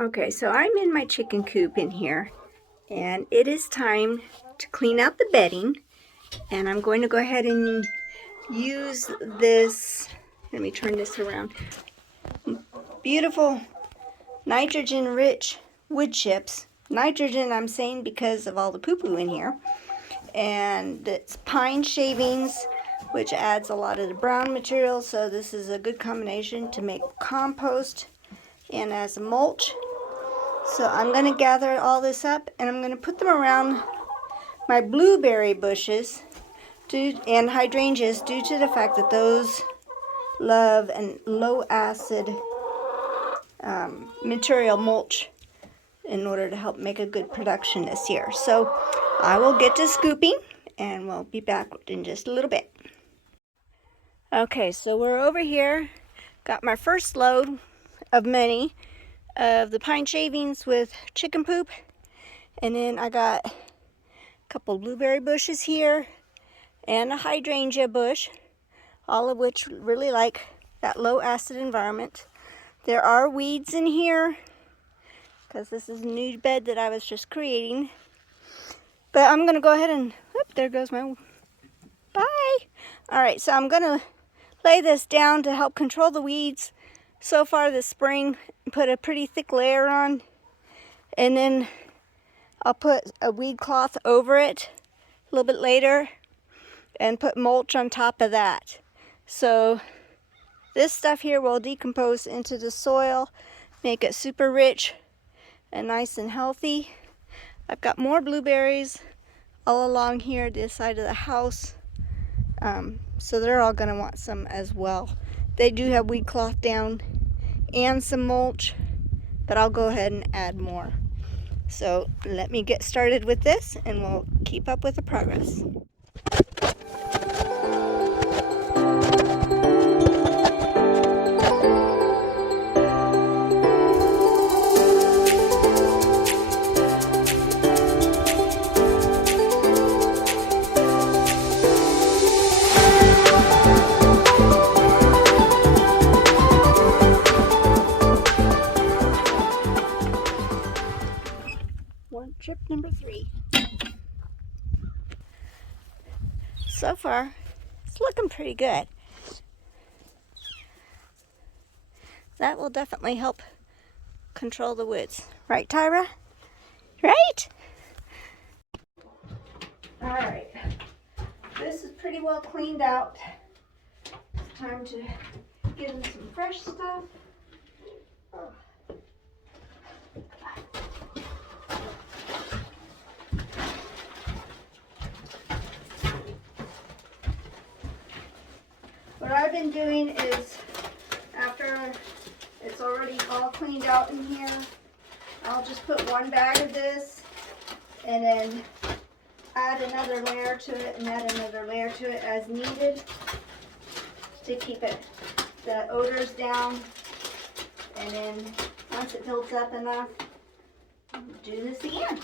Okay, so I'm in my chicken coop in here, and it is time to clean out the bedding. And I'm going to go ahead and use this, let me turn this around, beautiful nitrogen-rich wood chips. Nitrogen, I'm saying, because of all the poo-poo in here. And it's pine shavings, which adds a lot of the brown material, so this is a good combination to make compost and as a mulch. So I'm going to gather all this up and I'm going to put them around my blueberry bushes and hydrangeas, due to the fact that those love and low acid material mulch in order to help make a good production this year. So I will get to scooping and we'll be back in just a little bit. Okay, so we're over here. Got my first load of many of the pine shavings with chicken poop. And then I got a couple blueberry bushes here and a hydrangea bush, all of which really like that low acid environment. There are weeds in here because this is a new bed that I was just creating. But I'm going to go ahead and, whoop, there goes my, bye. All right, so I'm going to lay this down to help control the weeds. So far this spring, put a pretty thick layer on, and then I'll put a weed cloth over it a little bit later and put mulch on top of that. So this stuff here will decompose into the soil, make it super rich and nice and healthy. I've got more blueberries all along here this side of the house, so they're all going to want some as well. They do have weed cloth down and some mulch, but I'll go ahead and add more. So let me get started with this and we'll keep up with the progress. Trip number 3. So far, it's looking pretty good. That will definitely help control the weeds. Right, Tyra? Right? Alright. This is pretty well cleaned out. It's time to give them some fresh stuff. Oh. What I've been doing is, after it's already all cleaned out in here, I'll just put one bag of this and then add another layer to it and add another layer to it as needed to keep the odors down. And then once it builds up enough, do this again.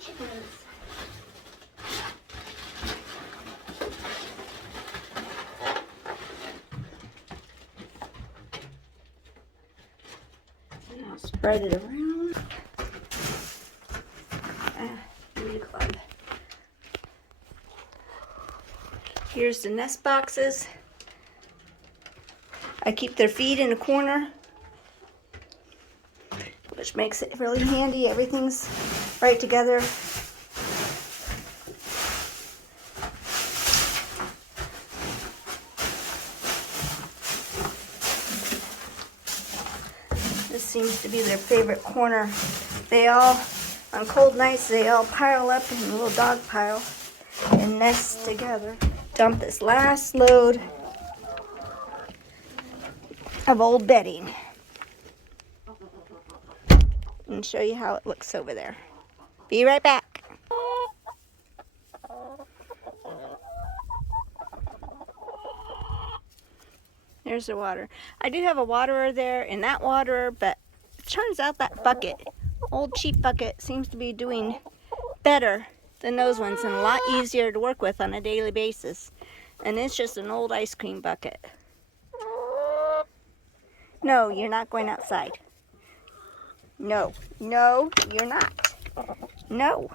Chickens. And I'll spread it around. Beauty club. Here's the nest boxes. I keep their feed in a corner, which makes it really handy. Everything's right together. This seems to be their favorite corner. They all, on cold nights, they all pile up in a little dog pile and nest together. Dump this last load of old bedding and show you how it looks over there. Be right back. There's the water. I do have a waterer there in that waterer, but it turns out that bucket old cheap bucket seems to be doing better than those ones and a lot easier to work with on a daily basis. And it's just an old ice cream bucket. No, you're not going outside. No, no, you're not. No.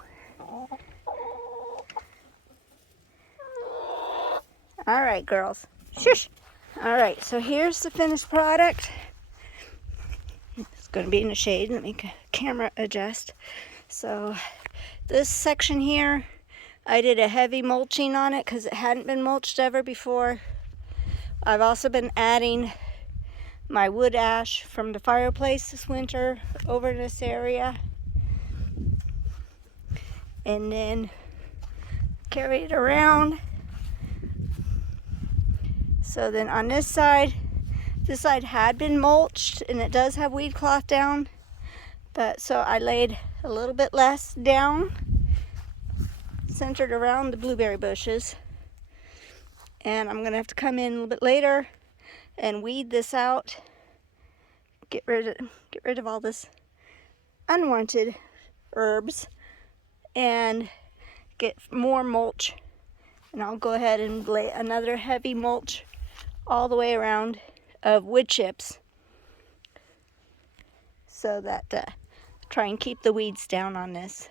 All right, girls. Shush. All right, so here's the finished product. It's going to be in the shade. Let me camera adjust. So this section here, I did a heavy mulching on it because it hadn't been mulched ever before. I've also been adding my wood ash from the fireplace this winter over this area. And then carry it around. So then on this side had been mulched and it does have weed cloth down. But so I laid a little bit less down, centered around the blueberry bushes. And I'm gonna have to come in a little bit later and weed this out. Get rid of all this unwanted herbs and get more mulch. And I'll go ahead and lay another heavy mulch all the way around of wood chips so that try and keep the weeds down on this.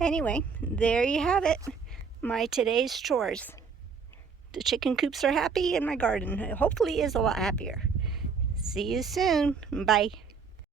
Anyway, there you have it. My today's chores. The chicken coops are happy and my garden hopefully is a lot happier. See you soon. Bye.